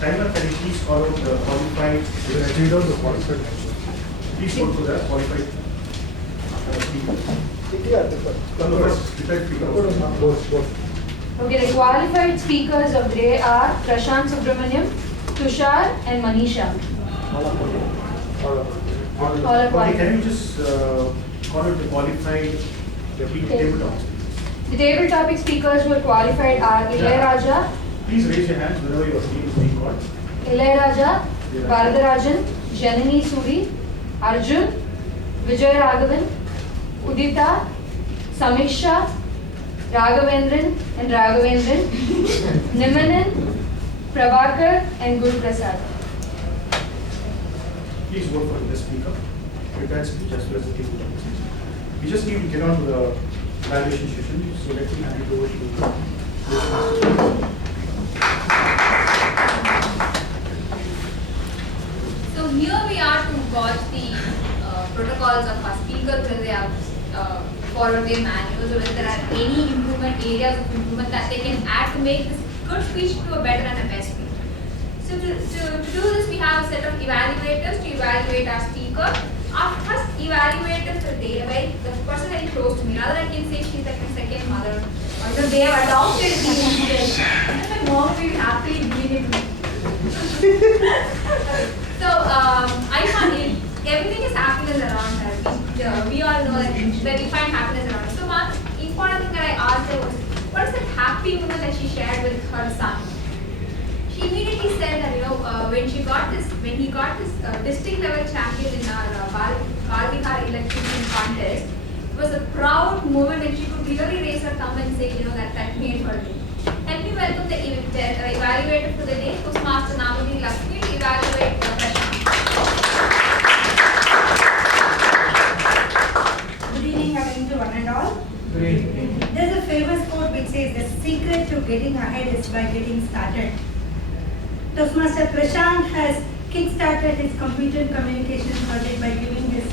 timer, can you please call out the qualified? Read out the qualified members. Please go to the qualified speakers. No, first, retired speakers. Both. Okay, the qualified speakers of the day are Prashant Subramaniam, Tushar and Manisha. All are Okay, qualified. can you just call out the qualified table talk? The table topic speakers who are qualified are Ilayaraja, Please raise your hands whenever your name is being called. Ilayaraja, Varadarajan, Janani Suri, Arjun, Vijay Raghavan, Udita, Samiksha, Raghavendran and Raghavendran, Nimanan, Prabhakar and Guru Prasad. Please vote for the speaker. Retired speech as well as the table talk. We just need to get on to the evaluation session, so let me hand it over to So here we are to watch the protocols of our speakers, whether they have followed their manuals or whether there are any improvement areas of improvement that they can add to make this good speech to a better and a best speech. So to do this, we have a set of evaluators to evaluate our speaker. Our first evaluator for the day, the person very close to me, rather I can say she's like my second mother. Although they have adopted me instead. And my mom will be happily giving it to me. So I find everything is happiness around her. We all know that we find happiness around her. So one important thing that I asked her was, what is that happy moment that she shared with her son? She immediately said that when he got this district level champion in our Bal Bihar electrician contest, it was a proud moment and she could really raise her thumb and say that made her day. Let me welcome the evaluator for the day, Toastmaster Namudi Lakshmi, to evaluate Prashant. Good evening again to one and all. Great. There's a famous quote which says the secret to getting ahead is by getting started. Toastmaster Prashant has kick-started his computer communication project by giving his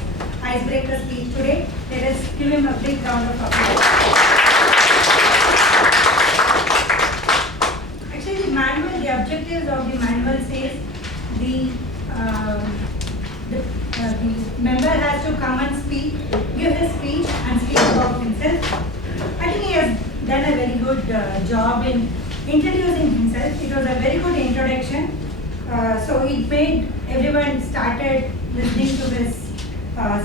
icebreaker speech today. Let us give him a big round of applause. Actually, the objectives of the manual says the member has to come and speak, give his speech and speak about himself. I think he has done a very good job in introducing himself. It was a very good introduction. So it made everyone started listening to his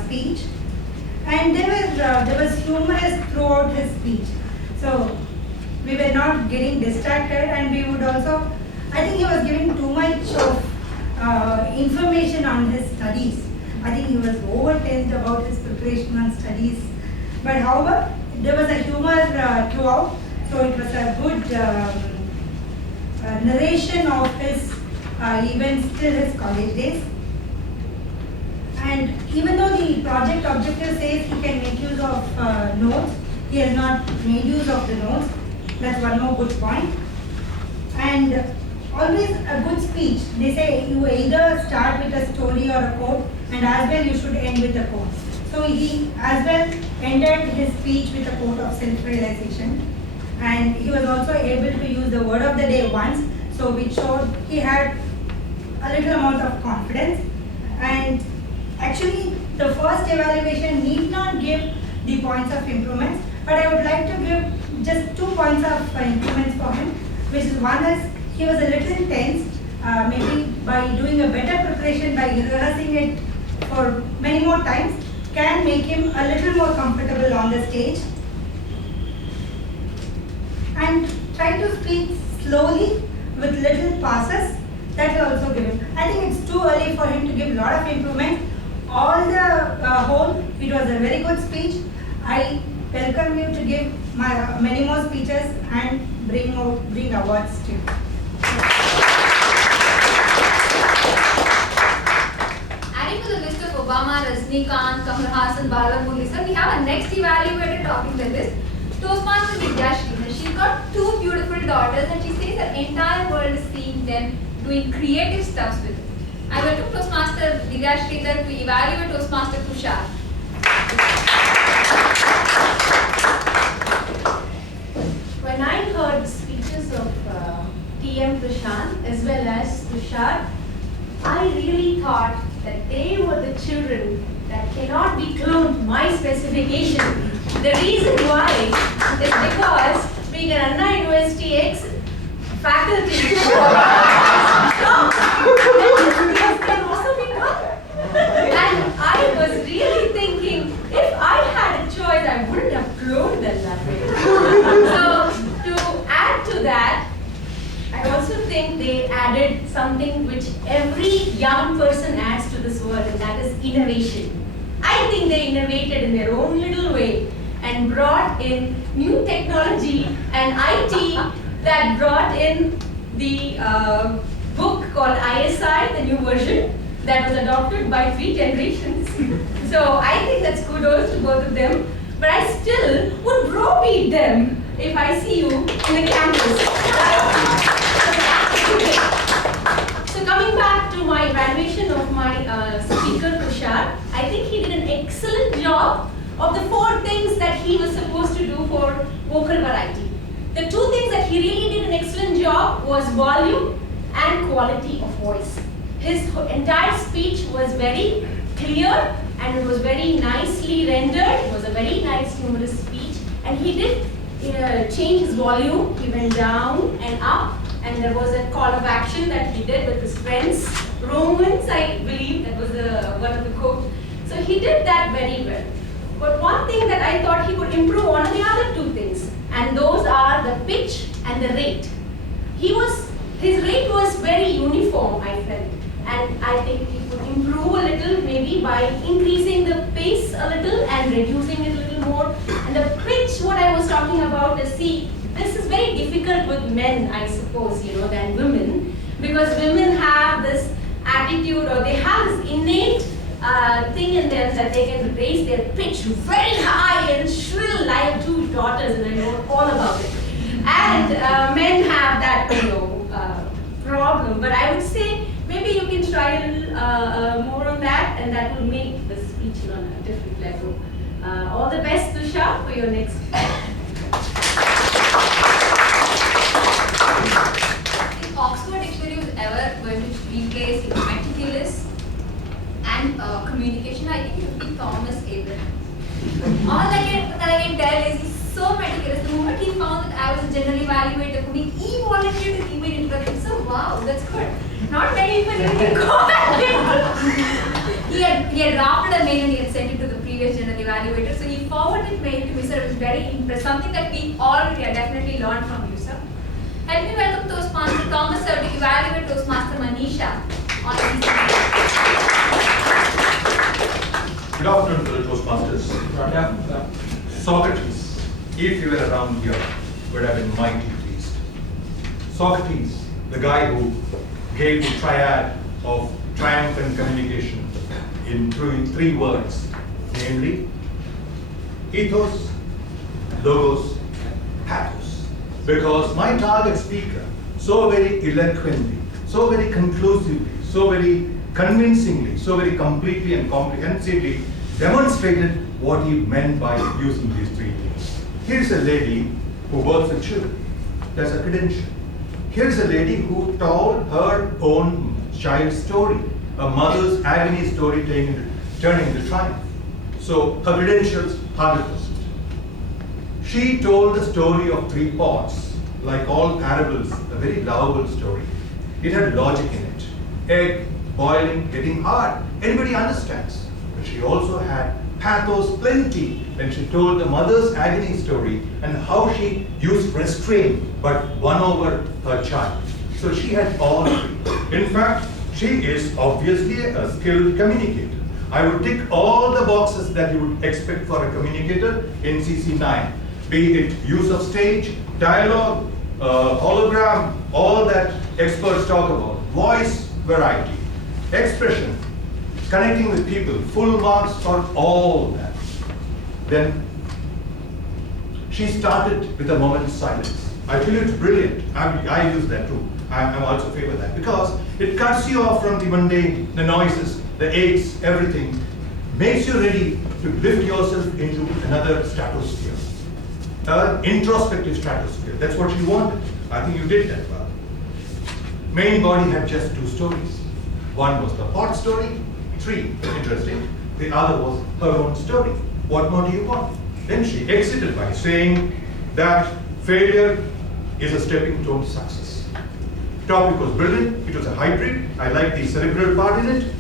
speech. And there was humorous throughout his speech. So we were not getting distracted, and we would also, I think he was giving too much of information on his studies. I think he was over-tensed about his preparation on studies. But however, there was a humor throughout, so it was a good narration of his events till his college days. And even though the project objective says he can make use of notes, he has not made use of the notes. That's one more good point. And always a good speech. They say you either start with a story or a quote, and as well you should end with a quote. So he as well ended his speech with a quote of self-realization. And he was also able to use the word of the day once, so which showed he had a little amount of confidence. And actually, the first evaluation need not give the points of improvements, but I would like to give just 2 points of improvements for him, which is one is he was a little tense. Maybe by doing a better preparation, by rehearsing it for many more times, can make him a little more comfortable on the stage. And try to speak slowly with little pauses. That will also give him. I think it's too early for him to give a lot of improvement. All the whole, it was a very good speech. I welcome you to give many more speeches and bring awards to you. Adding to the list of Obama, Rajnikant, Kamal Hassan, Balamurali, sir, we have a next evaluated topic like this. Toastmaster Vidyashri. She's got 2 beautiful daughters and she says the entire world is seeing them doing creative stuff with it. I welcome Toastmaster Vidyashri to evaluate Toastmaster Tushar. When I heard speeches of PM Prashant as well as Tushar, I really thought that they were the children that cannot be cloned to my specification. The reason why is because being an Anna University ex-faculty, they can also be cloned. And I was really thinking, if I had a choice, I wouldn't have cloned them that way. So, to add to that, I also think they added something which every young person adds to this world, and that is innovation. I think they innovated in their own little way and brought in new technology and IT that brought in the book called ISI, the new version, that was adopted by 3 generations. So I think that's kudos to both of them. But I still would browbeat them if I see you in the campus. So coming back to my evaluation of my speaker, Tushar, I think he did an excellent job of the 4 things that he was supposed to do for vocal variety. The 2 things that he really did an excellent job was volume and quality of voice. His entire speech was very clear and it was very nicely rendered. It was a very nice, humorous speech. And he did change his volume. He went down and up. And there was a call of action that he did with his friends. Romans, I believe, that was one of the quotes. So he did that very well. But one thing that I thought he could improve on are the other 2 things. And those are the pitch and the rate. His rate was very uniform, I felt. And I think he could improve a little, maybe by increasing the pace a little and reducing it a little more. And the pitch, what I was talking about is, see, this is very difficult with men, I suppose, than women, because women have this attitude, or they have this innate thing in them that they can raise their pitch very high and shrill. I have 2 daughters and I know all about it. And men have that, problem. But I would say maybe you can try a little more on that, and that will make the speech on a different level. All the best, Tushar, for your next. If Oxford Dictionary was ever going to replace meticulous and communication, I think it would be Thomas Abraham. All that I can tell is he's so meticulous. The moment he found that I was a general evaluator for me, he volunteered to give me an introduction. So wow, that's good. Not many people really go that way. He had drafted a mail and he had sent it to the previous general evaluator. So he forwarded mail to me, sir. It was very impressive. Something that we all definitely learned from you, sir. Help me welcome Toastmaster Thomas, sir, to evaluate Toastmaster Manisha on these. Good afternoon to the Toastmasters. Socrates, if you were around here, would have been mighty pleased. Socrates, the guy who gave the triad of triumphant communication in 3 words, namely ethos, logos, pathos. Because my target speaker so very eloquently, so very conclusively, so very convincingly, so very completely and comprehensively demonstrated what he meant by using these 3 things. Here's a lady who works with children. That's a credential. Here's a lady who told her own child's story, a mother's agony story turning into triumph. So her credentials, 100%. She told the story of 3 pots, like all parables, a very lovable story. It had logic in it. Egg, boiling, getting hard. Anybody understands. But she also had pathos plenty when she told the mother's agony story and how she used restraint but won over her child. So she had all 3. In fact, she is obviously a skilled communicator. I would tick all the boxes that you would expect for a communicator in CC9. Be it use of stage, dialogue, hologram, all that experts talk about. Voice variety, expression, connecting with people, full marks for all that. Then she started with a moment's silence. I feel it's brilliant. I use that too. I'm also favor that because it cuts you off from the mundane, the noises, the aches, everything, makes you ready to lift yourself into another stratosphere, an introspective stratosphere. That's what she wanted. I think you did that well. main body had just 2 stories. One was the pot story, 3, interesting. The other was her own story. What more do you want? Then she exited by saying that failure is a stepping stone to success. Topic was brilliant. It was a hybrid. I liked the cerebral part in it.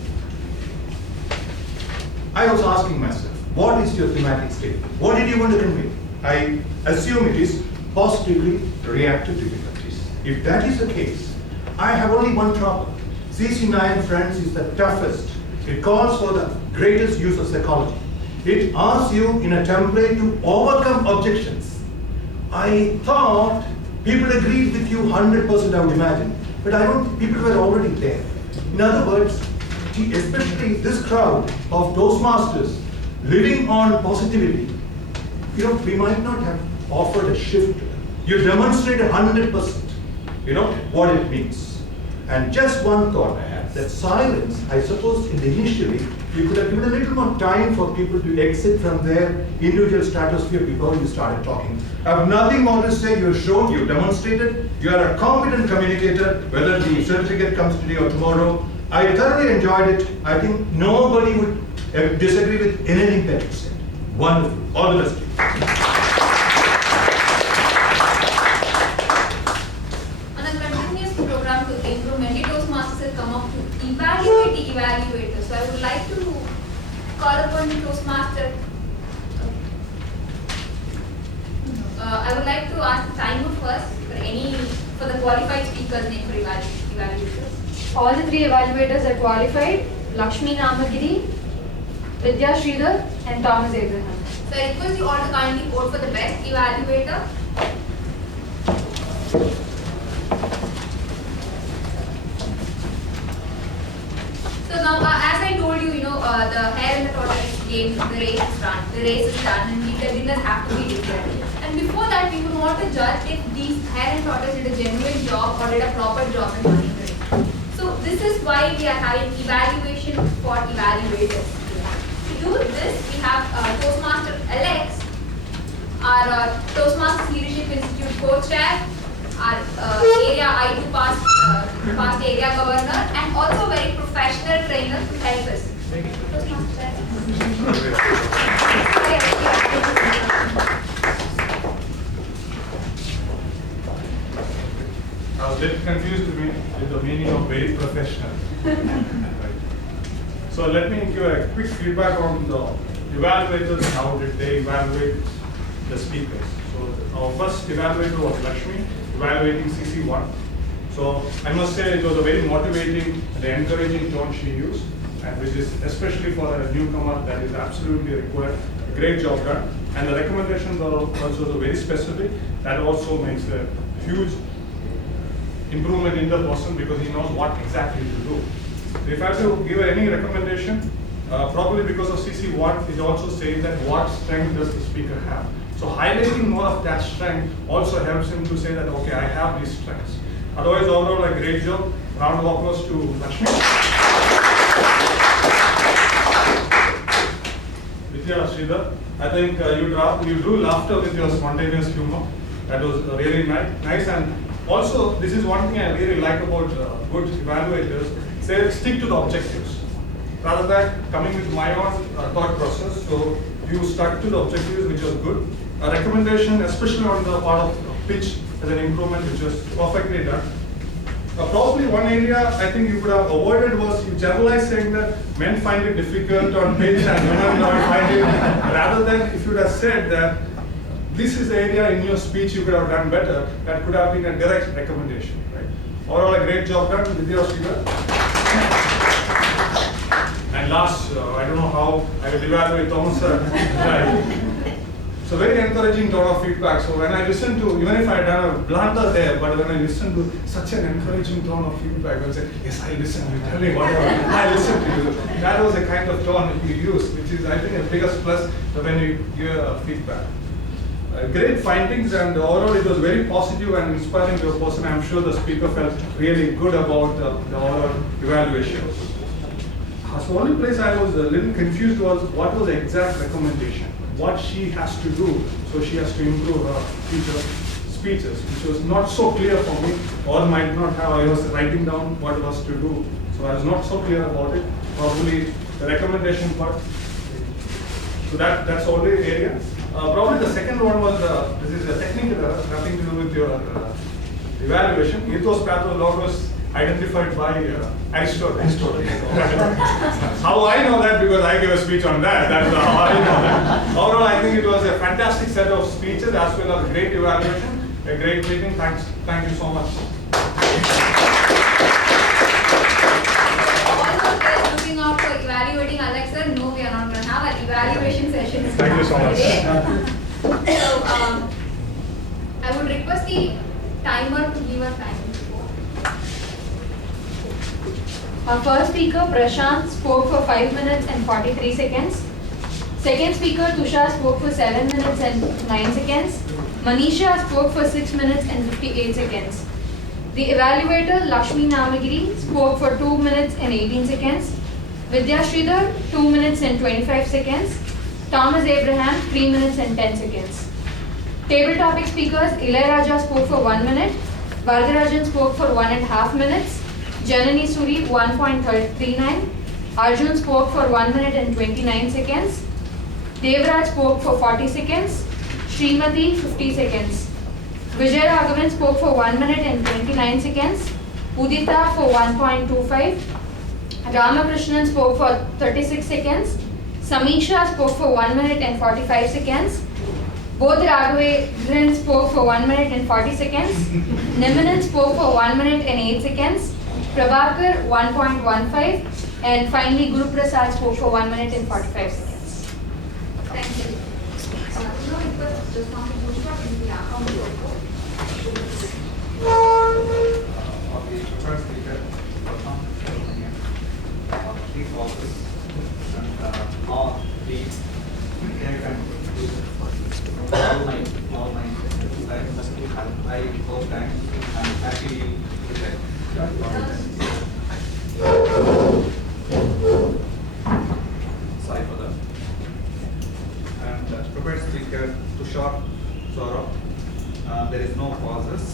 I was asking myself, what is your thematic statement? What did you want to convey? I assume it is positively react to difficulties. If that is the case, I have only one problem. CC9 Friends is the toughest. It calls for the greatest use of psychology. It asks you in a template to overcome objections. I thought people agreed with you 100%, I would imagine, but I don't think people were already there. In other words, especially this crowd of Toastmasters living on positivity, we might not have offered a shift to them. You demonstrate 100%, what it means. And just one thought I had, that silence, I suppose initially, you could have given a little more time for people to exit from their individual stratosphere before you started talking. I have nothing more to say. You have shown, you demonstrated, you are a competent communicator, whether the certificate comes today or tomorrow. I thoroughly enjoyed it. I think nobody would disagree with anything that you said. Wonderful. All the best to you. On a continuous program to improve, many Toastmasters have come up to evaluate the evaluators. So I would like to call upon the Toastmaster. I would like to ask the timer first for the qualified speakers name for evaluators. All the 3 evaluators are qualified: Lakshmi Namagiri, Vidya Sridhar, and Thomas Abraham. So I request you all to kindly vote for the best evaluator. So now, as I told you, the hare and the tortoise game, the race is done. The race is done, and the winners have to be declared. And before that, we would want to judge if these hare and tortoise did a genuine job or did a proper job in running the race. So this is why we are having evaluation for evaluators. To do this, we have Toastmaster Alex, our Toastmasters Leadership Institute co-chair, our area I2 past area governor, and also a very professional trainer to help us. Toastmaster I was a little confused with the meaning of very professional. So let me give a quick feedback on the evaluators. How did they evaluate the speakers? So our first evaluator was Lakshmi, evaluating CC1. So I must say it was a very motivating and encouraging tone she used, and which is especially for a newcomer that is absolutely required. A great job done. And the recommendations are also very specific. That also makes a huge improvement in the person because he knows what exactly to do. So if I have to give any recommendation, probably because of CC1, it also says that what strength does the speaker have. So highlighting more of that strength also helps him to say that, okay, I have these strengths. Otherwise, overall, a great job. Round of applause to Lakshmi. Vidya Sridhar, I think you drew laughter with your spontaneous humor. That was really nice. And also, this is one thing I really like about good evaluators. They stick to the objectives rather than coming with my own thought process. So you stuck to the objectives, which was good. A recommendation, especially on the part of pitch, as an improvement, which was perfectly done. Probably one area I think you could have avoided was you generalize saying that men find it difficult on pitch and women don't find it. Rather than if you would have said that this is the area in your speech you could have done better, that could have been a direct recommendation, right? Overall, a great job done, Vidya Sridhar. And last, I don't know how I will evaluate Thomas. Right. So very encouraging tone of feedback. So when I listen to, even if I had done a blunder there, but when I listen to such an encouraging tone of feedback, I'll say, yes, I listen, you tell me whatever, I listen to you. That was the kind of tone that you use, which is, I think, the biggest plus when you give feedback. Great findings, and overall it was very positive and inspiring to a person. I'm sure the speaker felt really good about the overall evaluation. So the only place I was a little confused was what was the exact recommendation, what she has to do, so she has to improve her future speeches, which was not so clear for me, or might not have. I was writing down what was to do, so I was not so clear about it. Probably the recommendation part. So that's only area. Probably the second one was this is a technical error, nothing to do with your evaluation. Ethos, pathos, logos identified by Aristotle. How I know that because I gave a speech on that. That's how I know that. Overall, I think it was a fantastic set of speeches as well as a great evaluation, a great meeting. Thank you so much. Looking out for evaluating Alexa. No, we are not going to have an evaluation session. Thank you so much. So, I would request the timer to give us time. Our first speaker, Prashant, spoke for 5 minutes and 43 seconds. Second speaker, Tushar, spoke for 7 minutes and 9 seconds. Manisha spoke for 6 minutes and 58 seconds. The evaluator, Lakshmi Namagiri, spoke for 2 minutes and 18 seconds. Vidya Sridhar, 2 minutes and 25 seconds. Thomas Abraham, 3 minutes and 10 seconds. Table topic speakers, Ilayaraja spoke for 1 minute. Varadarajan spoke for 1.5 minutes. Janani Suri, 1.39. Arjun spoke for 1 minute and 29 seconds. Devraj spoke for 40 seconds. Srimati, 50 seconds. Vijay Raghavan spoke for 1 minute and 29 seconds. Udita for 1.25. Ramakrishnan spoke for 36 seconds. Samisha spoke for 1 minute and 45 seconds. Both Raghavan spoke for 1 minute and 40 seconds. Niminan spoke for 1 minute and 8 seconds. Prabhakar 1.15, and finally Guru Prasad spoke for 1 minute and 45 seconds. Thank you. No request just want to push up in the account. Of the first speaker, three causes and all the all my I hope that I'm happy with that. Sorry for that. And prepared speaker Tushar Saurabh, there is no pauses,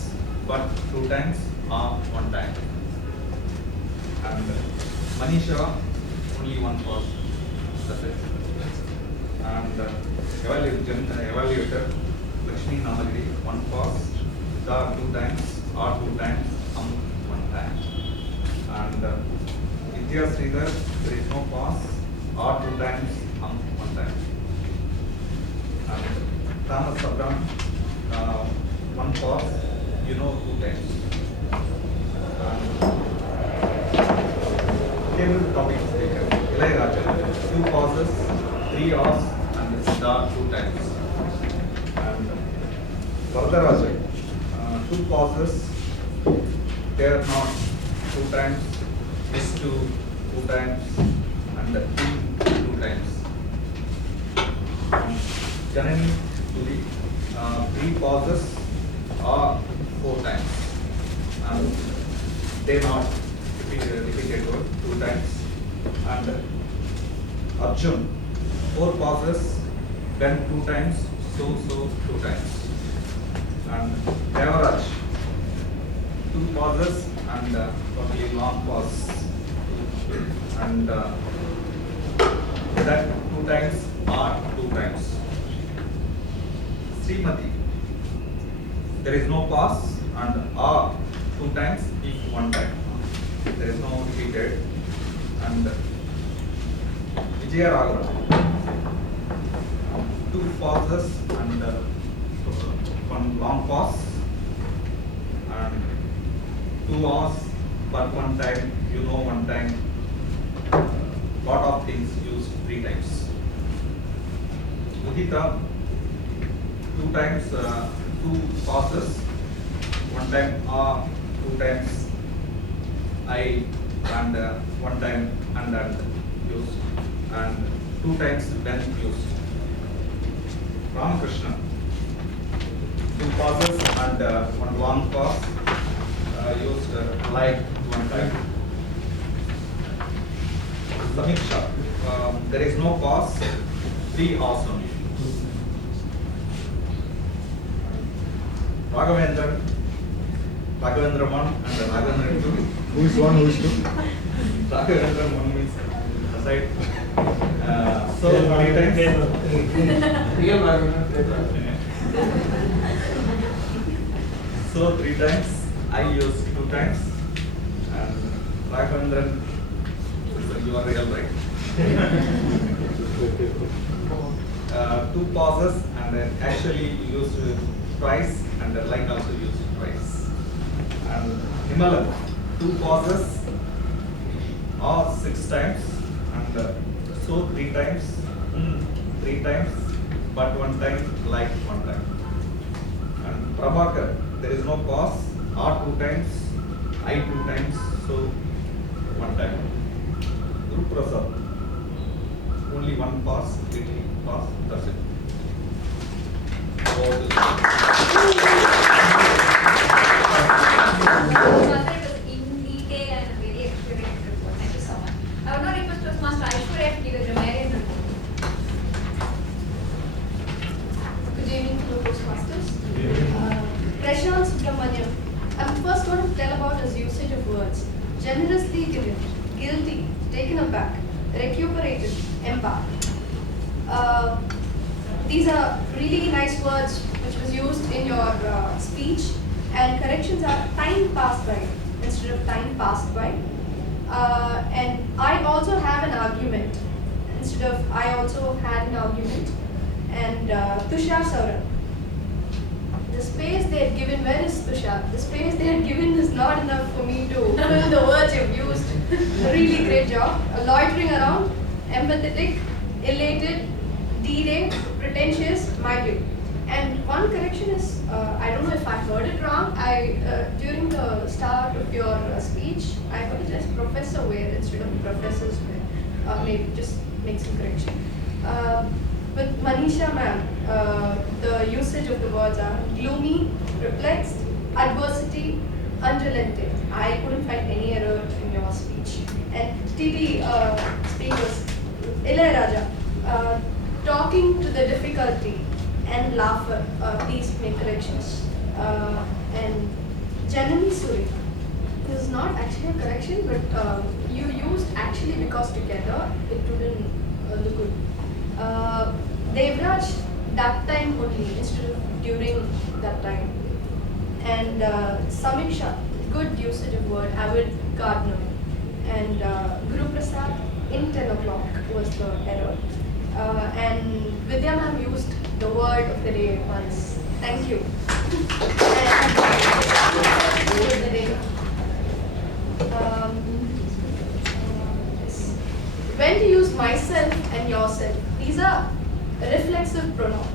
but 2 times or 1 time. And Manisha, only 1 pause. That's it. And evaluator Lakshmi Namagiri, 1 pause, the 2 times or 2 times, 1 time. And Vidya Sridhar, there is no pause or 2 times, 1 time. And Thomas Abraham, 1 pause, 2 times. And table topic speaker, Ilayaraja, 2 pauses, 3 offs, and star 2 times. And Varadarajan, 2 pauses, they are not 2 times, this 2 times, and the 2 times. Janani Suri, 3 pauses or 4 times. And they not repeated 2 times. And Arjun, 4 pauses, then 2 times, so 2 times. And Devaraj, 2 pauses and probably long pause. And that 2 times or 2 times. Srimati, there is no pause and or 2 times if 1 time. There is no repeated. And Vijaya Raghavan, 2 pauses and 1 long pause. And 2 hours, but 1 time, 1 time. Lot of things used 3 times. Udita, 2 times, 2 pauses, 1 time 2 times I, and 1 time and used, and 2 times then used. Ramakrishna, 2 pauses and 1 long pause, used like 1 time. Samiksha, there is no pause, 3 hours only. Raghavendran, Raghavendra 1 and Raghavendra 2. Who is 1, who is 2? Raghavendra 1 means aside. So 3 times. Real Raghavendra. So 3 times. I use 2 times. And Raghavendran, you are real, right? 2 pauses and then actually used twice and the line also used twice. And Himalayan, 2 pauses or 6 times and so 3 times, 3 times, but 1 time, like 1 time. And Prabhakar, there is no pause, or 2 times, I 2 times, so 1 time. Guru Prasad, only 1 pause, little pause, that's it. It was in detail and a very experienced report. Thank you so much. I would not request Toastmaster Aishwarya to give a Romanian report. Good evening to the Toastmasters. Prashant Subramaniam. I'm first going to tell about his usage of words. Generously given, guilty, taken aback, recuperated, embarked. These are really nice words which was used in your speech, and corrections are time passed by instead of time passed by. And I also have an argument instead of I also had an argument. And Tushar Saurabh, the space they had given, where is Tushar? The space they had given is not enough for me to fill the words you've used. Really great job. Loitering around, empathetic, elated, D-Day, pretentious, mild. And one correction is, I don't know if I heard it wrong. During the start of your speech, I heard it as Professor Ware instead of Professors Ware. Maybe just make some correction. With Manisha ma'am, the usage of the words are gloomy, perplexed, adversity, unrelenting. I couldn't find any error in your speech. And TT speakers, Ilayaraja, talking to the difficulty and laughter, please make corrections. And Janani Suri, this is not actually a correction, but you used actually because together it wouldn't look good. Devraj, that time only instead of during that time. And Samiksha, good usage of word, avid gardener. And Guru Prasad, in 10 o'clock was the error. And Vidya ma'am used the word of the day once. Thank you. And word of the day. Yes. When to use myself and yourself. These are reflexive pronouns.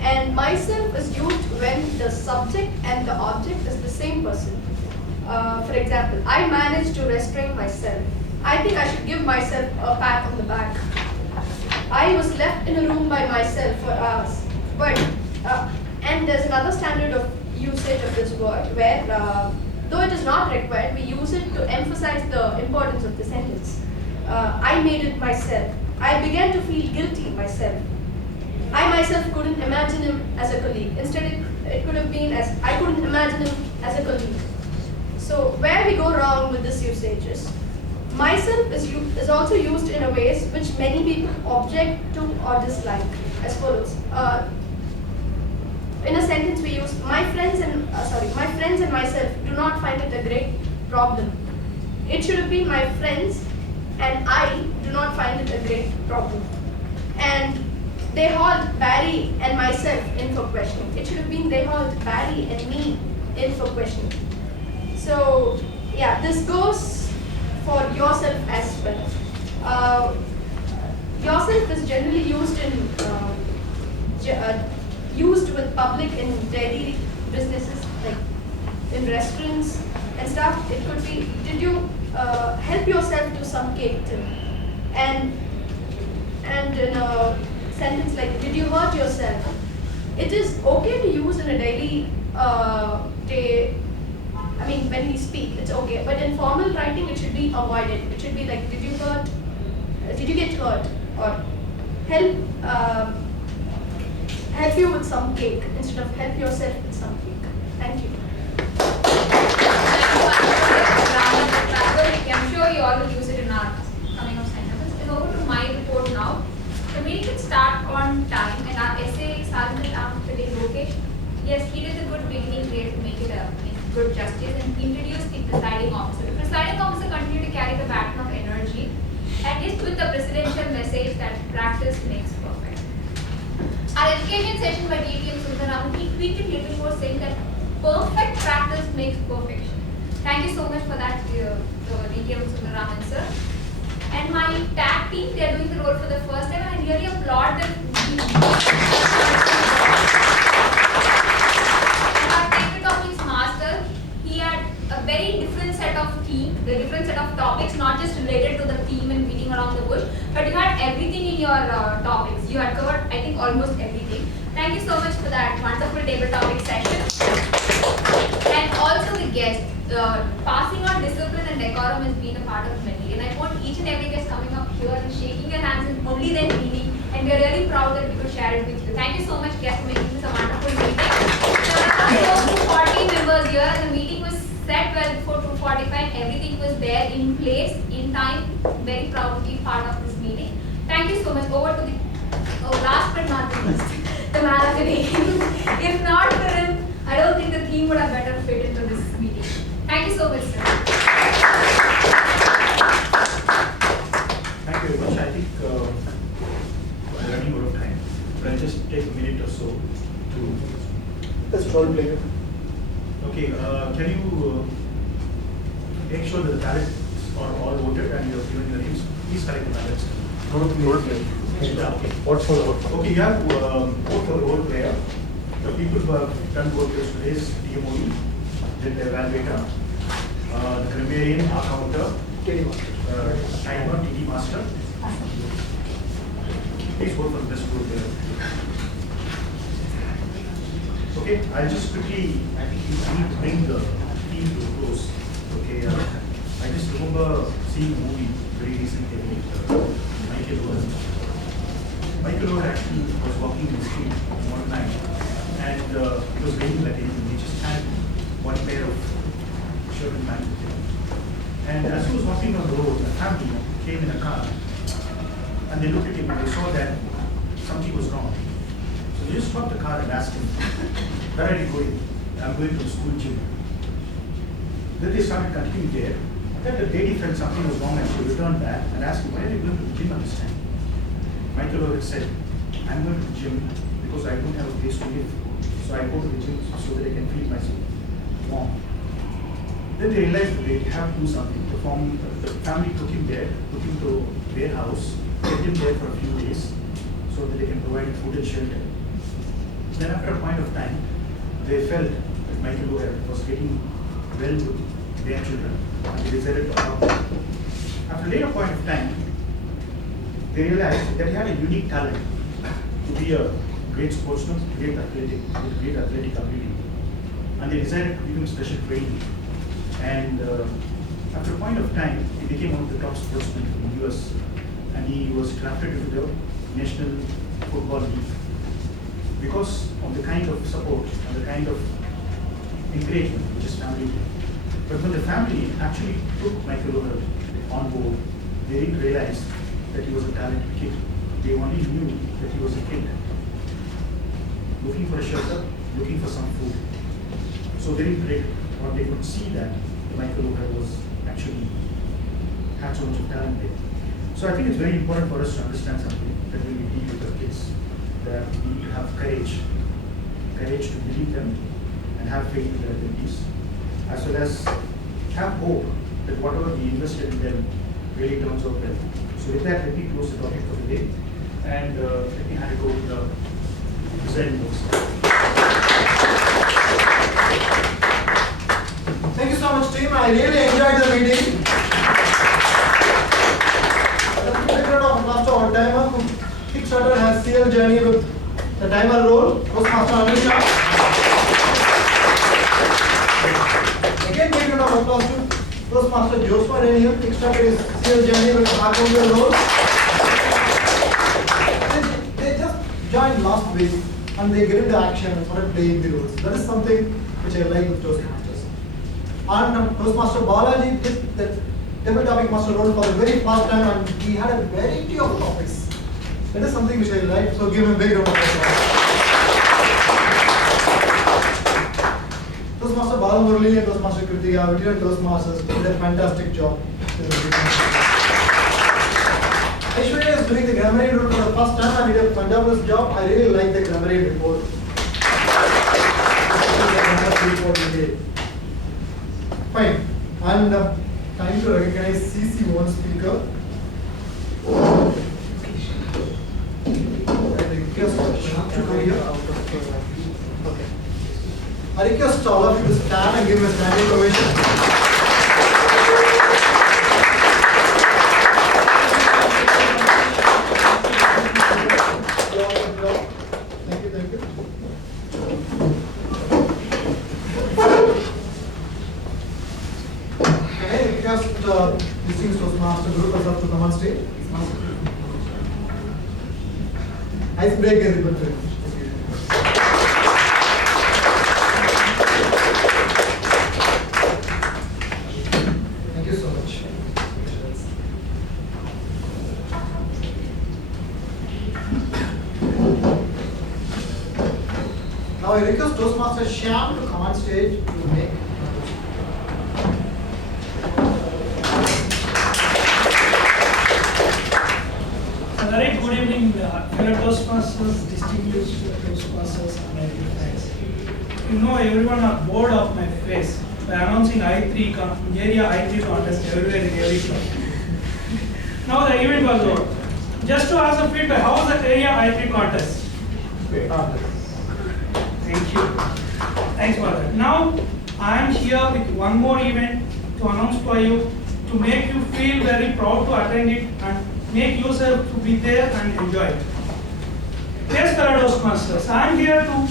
And myself is used when the subject and the object is the same person. For example, I managed to restrain myself. I think I should give myself a pat on the back. I was left in a room by myself for hours. But, and there's another standard of usage of this word where, though it is not required, we use it to emphasize the importance of the sentence. I made it myself. I began to feel guilty myself. I myself couldn't imagine him as a colleague. Instead, it could have been as I couldn't imagine him as a colleague. So where we go wrong with this usage is, myself is also used in a ways which many people object to or dislike, as follows. In a sentence we use, my friends and myself do not find it a great problem. It should have been my friends and I do not find it a great problem. And they hauled Barry and myself in for questioning. It should have been they hauled Barry and me in for questioning. So yeah, this goes for yourself as well. Yourself is generally used in used with public in daily businesses, like in restaurants and stuff. It could be, did you help yourself to some cake, Tim? And in a sentence like, did you hurt yourself? It is okay to use in a daily day. I mean, when we speak, it's okay. But in formal writing, it should be avoided. It should be like, did you hurt? Did you get hurt? Or help you with some cake instead of help yourself with some cake. Thank you. I'm sure you all will use it in our coming up sentences. It's over to my report now. The meeting will start on time and our essay sergeant after the Lokesh. Yes, he did a good beginning here to make it a good justice and introduced the presiding officer. The presiding officer continued to carry the baton of energy and is with the presidential message that practice makes perfect. Our education session by DTM Sundaram, he tweaked it a little more saying that perfect practice makes perfection. Thank you so much for that, DTM Sundaram sir. And my tag team, they are doing the role for the first time and I really applaud them. Our table topics master, he had a very different set of topics, not just related to the theme and beating around the bush, but you had everything in your topics. You had covered, I think, almost everything. Thank you so much for that wonderful table topic session. And also the guests, passing on discipline and decorum has been a part of Medley. And I want each and every guest coming up here and shaking your hands and only then leaning. And we are really proud that we could share it with you. Thank you so much, guests, for making this a wonderful meeting. There are close to 40 members here, and the meeting was set well before 2:45. Everything was there in place, in time. Very proud to be part of this meeting. Thank you so much. Over to the last but not the least, the man of the day. If not for him, I don't think the theme would have better fit into this meeting. Thank you so much, sir. Thank you very much. I think we're running out of time, but I'll just take a minute or so to. Let's role play. Okay, can you make sure that the ballots are all voted and you have given your names? Please collect the ballots. Role play. Yeah, okay. What for the vote? Okay, you have vote for the role player. The people who have done vote yesterday is DMOE, then the evaluator, the grammarian, accounter, timer, TD master. Please vote for the best role player. Okay, I'll just quickly, I think we need to bring the team to a close. Okay, I just remember seeing a movie very recently with Michael Owen. Michael Owen actually was walking in the street one night and it was raining like anything. He just had one pair of shirt and pants with him. And as he was walking on the road, a family came in a car and they looked at him and they saw that something was wrong. So they just stopped the car and asked him, "Where are you going?" "I'm going to the school gym." Then they started continuing there. Then the lady felt something was wrong and she returned back and asked him, "Why are you going to the gym at this time?" Michael Owen said, "I'm going to the gym because I don't have a place to live. So I go to the gym so that I can feel myself warm." Then they realized that they have to do something. The family took him there, took him to their house, kept him there for a few days so that they can provide food and shelter. Then after a point of time, they felt that Michael Owen was getting well with their children and they decided to adopt him. After a later point of time, they realized that he had a unique talent to be a great sportsman, great athletic, with great athletic ability. And they decided to give him special training. And after a point of time, he became one of the top sportsmen in the US. And he was drafted into the National Football League. Because of the kind of support and the kind of encouragement which his family did. But when the family actually took Michael Owen on board, they didn't realize that he was a talented kid. They only knew that he was a kid looking for a shelter, looking for some food. So they didn't break, or they could see that Michael Owen was actually had so much of talent there. So I think it's very important for us to understand something that when we deal with our kids, that we need to have courage to believe them and have faith in their abilities, as well as have hope that whatever we invested in them really turns out well. So with that, let me close the topic for the day and let me hand it over to the presiding officer. Thank you so much, team. I really enjoyed the meeting. The secret of Master our timer who kickstarted her CL journey with the timer role was Master Anisha. Again, big round of applause to Toastmaster Joshua Daniel, kickstarted his CL journey with the accountant role. They just joined last week. and they get into action and start playing the roles. That is something which I like with Toastmasters. And Toastmaster Balaji did the table topic master role for the very first time, and he had a variety of topics. That is something which I like, so give him a big round of applause. Toastmaster Balamurali and Toastmaster Kritika, we did Toastmasters, did a fantastic job. Aishwarya is doing the grammarian role for the first time and did a fantastic job. I really like the grammarian report. Fine. And time to recognize CC1 speaker. I request all of you to stand and give a standing ovation. Thank you, thank you. Can I request distinguished Toastmaster Guru Prasad to come on stage? Icebreaker ribbon trick. Thank you so much. Now I request Toastmaster Shyam to come on stage to make. A very good evening, fellow Toastmasters, distinguished Toastmasters, and my dear friends. You know, everyone are bored of my face by announcing area I3 contest everywhere in every club. Now the event was over. Just to ask the feedback, how was the area I3 contest? Thank you. Thanks for that. Now I am here with one more event to announce for you, to make you feel very proud to attend it and make yourself to be there and enjoy it. Yes, fellow Toastmasters, I am here to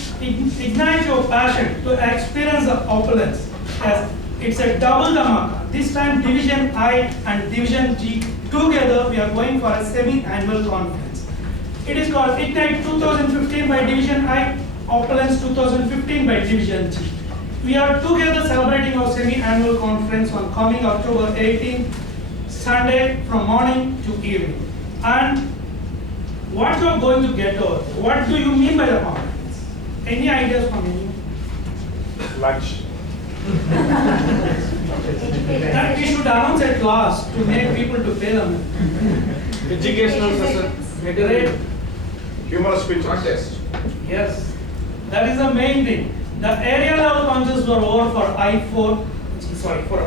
ignite your passion to experience the opulence. Yes, it's a double dhamaka. This time Division I and Division G together we are going for a semi-annual conference. It is called Ignite 2015 by Division I, Opulence 2015 by Division G. We are together celebrating our semi-annual conference on coming October 18th, Sunday from morning to evening. And what you are going to get over? What do you mean by the conference? Any ideas from you? Lunch. That we should announce at last to make people to pay them. Educational session. Great. Humorous speech contest. Yes, that is the main thing. The area level contests were over for I4, sorry, for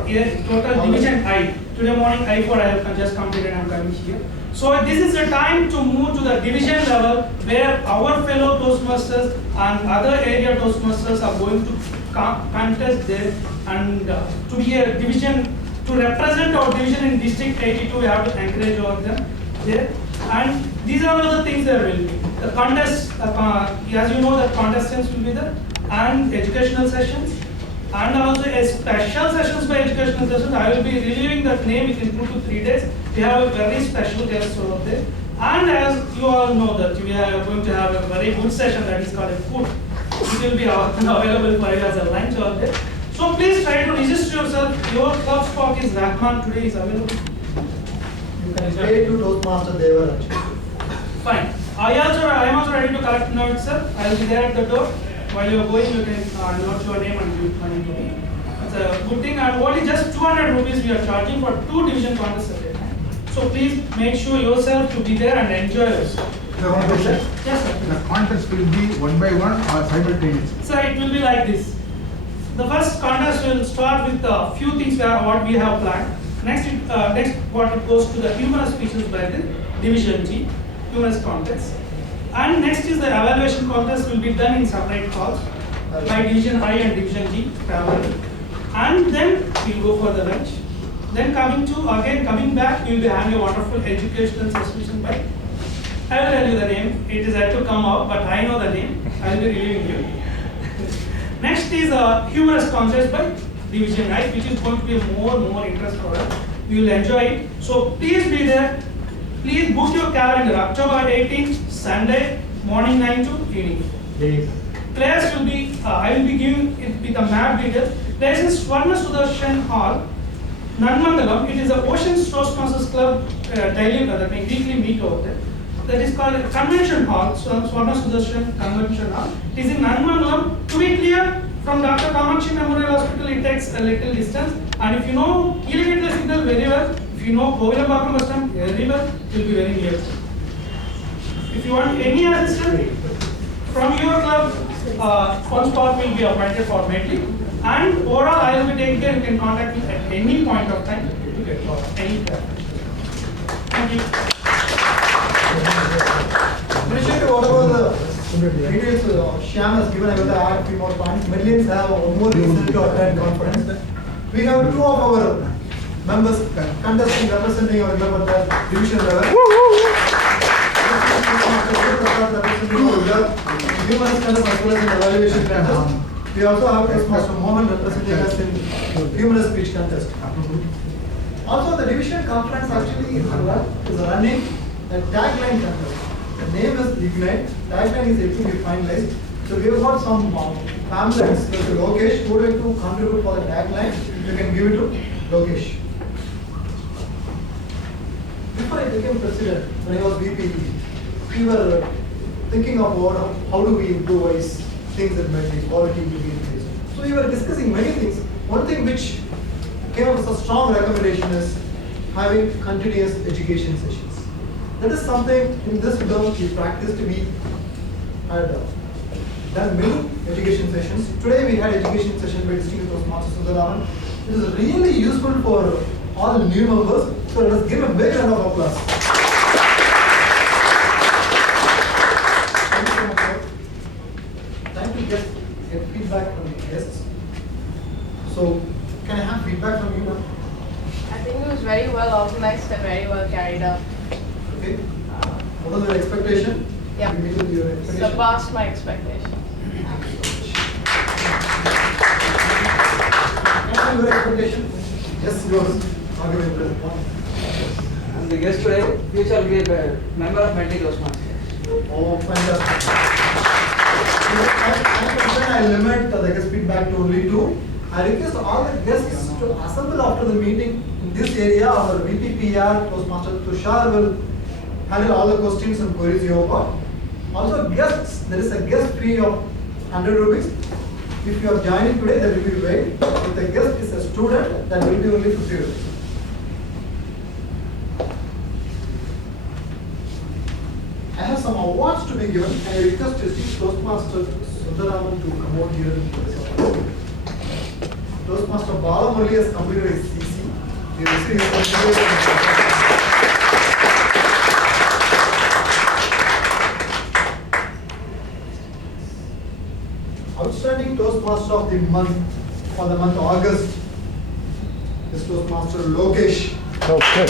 total Division I. Today morning I4 I have just completed and I am coming here. So this is the time to move to the division level where our fellow Toastmasters and other area Toastmasters are going to contest there, and to be a division, to represent our division in District 82, we have to encourage over them there. And these are all the things there will be. The contest, as you know, the contestants will be there, and educational sessions, and also a special sessions by educational sessions. I will be relieving that name within 2 to 3 days. We have a very special guest over there. And as you all know that we are going to have a very good session that is called a food. It will be available for you as a lunch over there. So please try to register yourself. Your club stock is Rahman today is available. You can pay to Toastmaster Devaraj. Fine. I am also ready to collect notes, sir. I will be there at the door. While you are going, you can note your name and give money to me. It's a good thing. And only just 200 rupees we are charging for 2 division contests at a time. So please make sure yourself to be there and enjoy yourself. One question. Yes, sir. The contest will be one by one or simultaneous? Sir, it will be like this. The first contest will start with a few things what we have planned. Next what it goes to the humorous speeches by the Division G, humorous contest. And next is the evaluation contest will be done in separate calls by Division I and Division G parallel. And then we'll go for the lunch. Then coming back, we will be having a wonderful educational session by, I will tell you the name. It is yet to come out, but I know the name. I will be relieving you. Next is a humorous contest by Division I, which is going to be more interest for us. We will enjoy it. So please be there. Please book your calendar. October 18th, Sunday, morning 9 to evening. Players will be, I will be giving it with a map details. There is a Swarna Sudarshan Hall, Nanmangalam. It is a Ocean Toastmasters Club daily, that means weekly meet over there. That is called a Convention Hall, Swarna Sudarshan Convention Hall. It is in Nanmangalam. To be clear, from Dr. Kamakshi Memorial Hospital, it takes a little distance. And if you know Keelagate signal very well, if you know Kovilambakam bus stand very well, it will be very near. If you want any assistance from your club, one spot will be appointed for Medley. And overall, I will be taking care. You can contact me at any point of time to get any help. Thank you. Appreciate whatever the details Shyam has given. I will add 3 more points. Millions have one more reason to attend conference. We have 2 of our members contesting, representing our club at the division level. Numerous contest as well as in evaluation contest. We also have Toastmaster Mohan representing us in humorous speech contest. Also, the division conference actually is running a tagline contest. The name is Ignite. Tagline is yet to be finalized. So we have got some pamphlets. So Lokesh, who would like to contribute for the tagline? You can give it to Lokesh. Before I became president, when I was VP, we were thinking about how do we improvise things that might be quality to be increased. So we were discussing many things. One thing which came up as a strong recommendation is having continuous education sessions. That is something in this term we practiced. We had done many education sessions. Today we had education session by Distinguished Toastmaster Sundaraman. It is really useful for all new members. So let us give a big round of applause. Thank you so much, sir. Time to get feedback from the guests. So can I have feedback from you now? I think it was very well organized and very well carried out. Okay. What was your expectation? Yeah. You meet with your expectation? Surpassed my expectations. What was your expectation? Yes, yours. Argument. And the guest today, future will be a member of Medley Toastmasters. Oh, fantastic. I limit the guest feedback to only 2. I request all the guests to assemble after the meeting in this area. Our VPPR, Toastmaster Tushar will handle all the questions and queries you have got. Also guests, there is a guest fee of 100 rupees. If you are joining today, that will be waived. If the guest is a student, that will be only 50 rupees. I have some awards to be given. I request Distinguished Toastmaster Sundaraman to come out here and give this award. Toastmaster Balamurli has completed his CC. He received his certificate. Outstanding Toastmaster of the month for the month of August is Toastmaster Lokesh. Okay.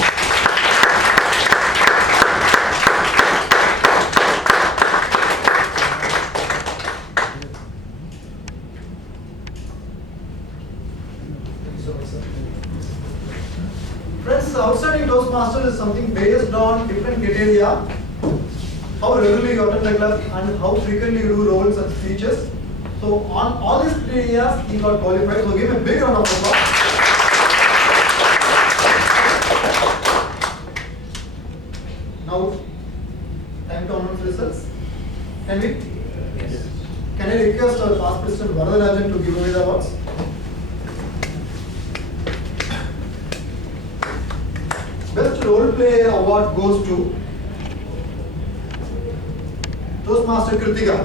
Friends, outstanding Toastmaster is something based on different criteria. How regularly you attend the club and how frequently you do roles and speeches. So on all these criteria, he got qualified. So give him a big round of applause. Now, time to announce results. Can we? Yes. Can I request our past president Varadarajan to give away the awards? Best role play award goes to Toastmaster Kritika.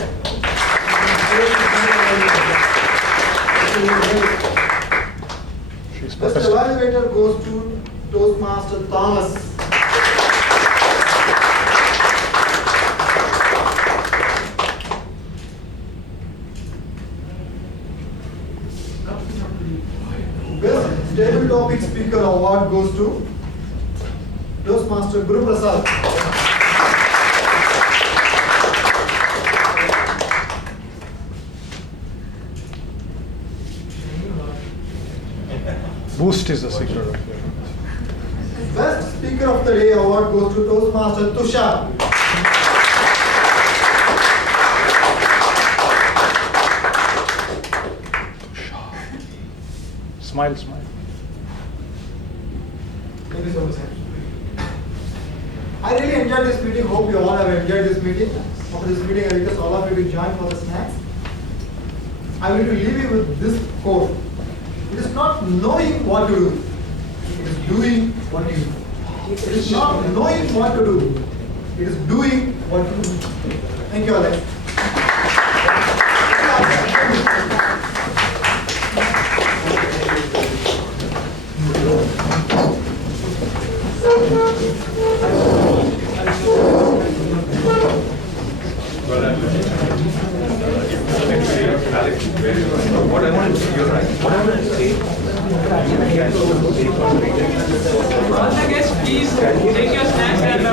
Best evaluator goes to Toastmaster Thomas. Best table topic speaker award goes to Toastmaster Guru Prasad. Boost is the secret. Best Speaker of the Day award goes to Toastmaster Tushar. Smile, smile. Thank you so much, sir. I really enjoyed this meeting. Hope you all have enjoyed this meeting. After this meeting, I request all of you to join for the snacks. I will leave you with this quote. It is not knowing what to do. It is doing what you do. It is not knowing what to do. It is doing what to do. Thank you, Alex. What I wanted to, you're right. What I wanted to say, All the guests, please take your snacks and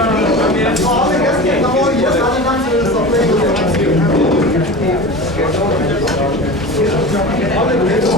All the guests can come over here. Other times we will supply you. All the guests.